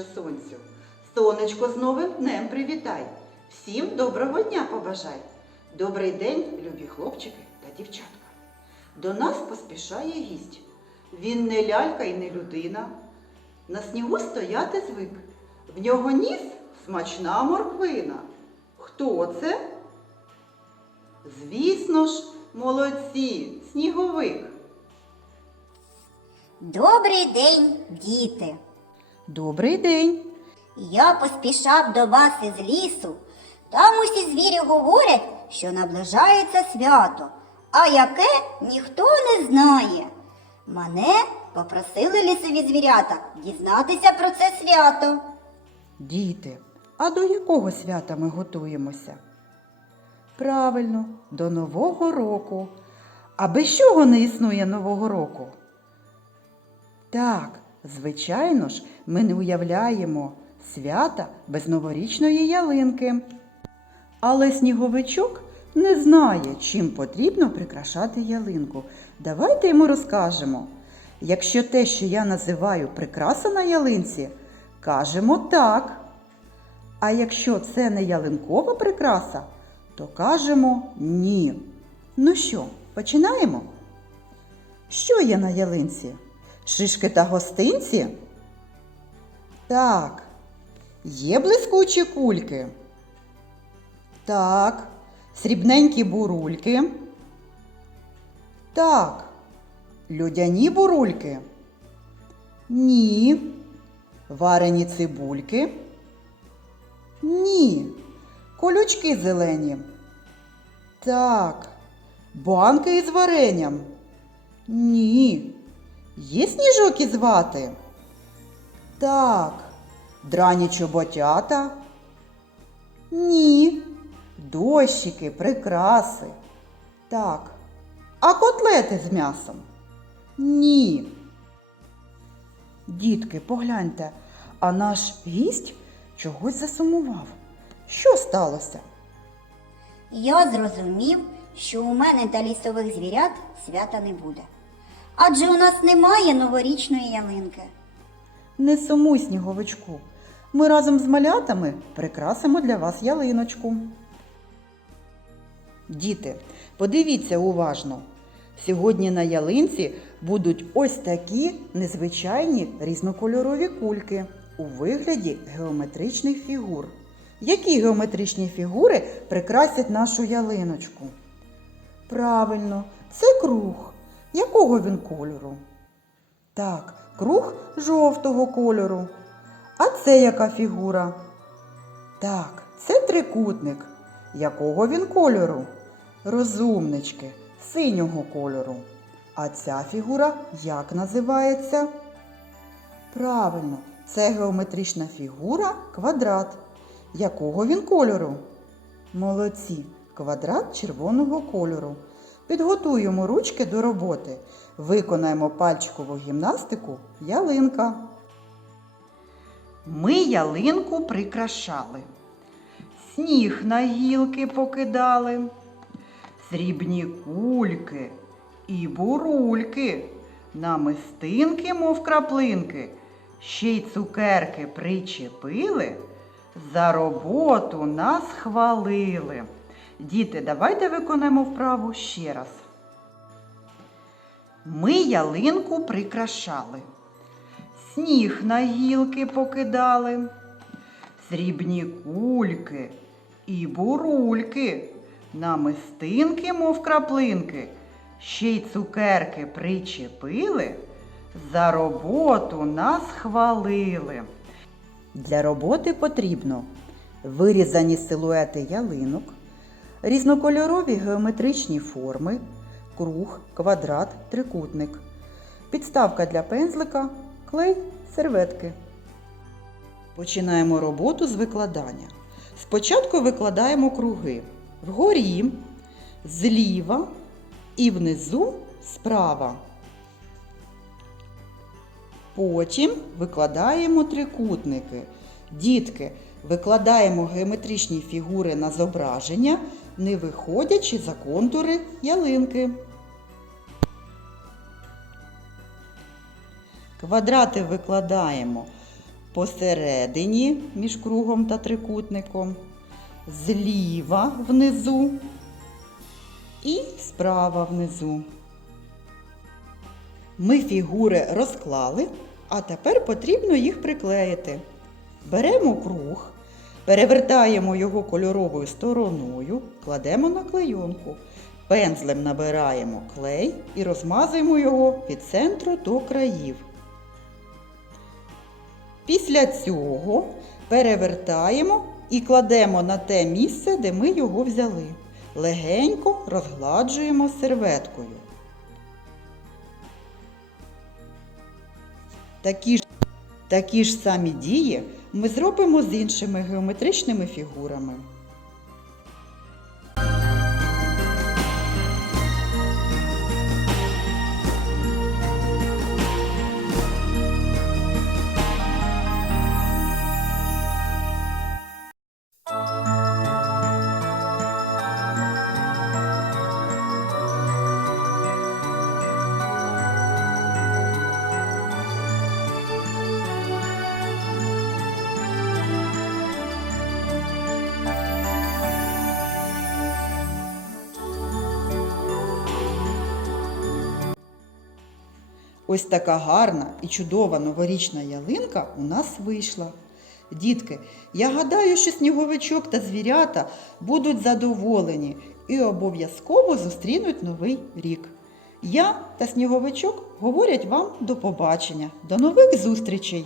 найрідніше сонцю. Сонечко з новим днем привітай. Всім доброго дня побажай. Добрий день, любі хлопчики та дівчатка. До нас поспішає гість. Він не лялька і не людина. На снігу стояти звик. В нього ніс смачна морквина. Хто це? Звісно ж, молодці, сніговик. Добрий день, діти! Добрий день. Я поспішав до вас із лісу. Там усі звірі говорять, що наближається свято, а яке ніхто не знає. Мене попросили лісові звірята дізнатися про це свято. Діти, а до якого свята ми готуємося? Правильно, до Нового року. А без чого не існує Нового року? Так, звичайно ж, ми не уявляємо свята без новорічної ялинки. Але сніговичок не знає, чим потрібно прикрашати ялинку. Давайте йому розкажемо. Якщо те, що я називаю прикраса на ялинці, кажемо так. А якщо це не ялинкова прикраса, то кажемо ні. Ну що, починаємо? Що є на ялинці? Шишки та гостинці? Так. Є блискучі кульки? Так. Срібненькі бурульки? Так. Людяні бурульки? Ні. Варені цибульки? Ні. Колючки зелені. Так. Банки із варенням. Ні. Є сніжок із вати? Так. Драні чоботята? Ні. Дощики, прикраси. Так. А котлети з м'ясом? Ні. Дітки, погляньте, а наш гість чогось засумував. Що сталося? Я зрозумів, що у мене та лісових звірят свята не буде. Адже у нас немає новорічної ялинки. Не сумуй, сніговичку. Ми разом з малятами прикрасимо для вас ялиночку. Діти, подивіться уважно. Сьогодні на ялинці будуть ось такі незвичайні різнокольорові кульки у вигляді геометричних фігур. Які геометричні фігури прикрасять нашу ялиночку? Правильно, це круг. Якого він кольору? Так, круг жовтого кольору. А це яка фігура? Так, це трикутник. Якого він кольору? Розумнички, синього кольору. А ця фігура як називається? Правильно, це геометрична фігура квадрат. Якого він кольору? Молодці, квадрат червоного кольору. Підготуємо ручки до роботи. Виконаємо пальчикову гімнастику ялинка. Ми ялинку прикрашали. Сніг на гілки покидали, срібні кульки і бурульки, намистинки, мов краплинки, ще й цукерки причепили, за роботу нас хвалили. Діти, давайте виконаємо вправу ще раз. Ми ялинку прикрашали, сніг на гілки покидали, срібні кульки і бурульки, намистинки, мов краплинки, ще й цукерки причепили, за роботу нас хвалили. Для роботи потрібно вирізані силуети ялинок, різнокольорові геометричні форми, круг, квадрат, трикутник, підставка для пензлика, клей, серветки. Починаємо роботу з викладання. Спочатку викладаємо круги вгорі, зліва і внизу справа. Потім викладаємо трикутники. Дітки, викладаємо геометричні фігури на зображення, не виходячи за контури ялинки. Квадрати викладаємо посередині між кругом та трикутником, зліва внизу і справа внизу. Ми фігури розклали, а тепер потрібно їх приклеїти. Беремо круг, перевертаємо його кольоровою стороною, кладемо на клейонку. Пензлем набираємо клей і розмазуємо його від центру до країв. Після цього перевертаємо і кладемо на те місце, де ми його взяли. Легенько розгладжуємо серветкою. Такі ж, такі ж самі дії ми зробимо з іншими геометричними фігурами. Ось така гарна і чудова новорічна ялинка у нас вийшла. Дітки, я гадаю, що сніговичок та звірята будуть задоволені і обов'язково зустрінуть новий рік. Я та сніговичок говорять вам до побачення. До нових зустрічей!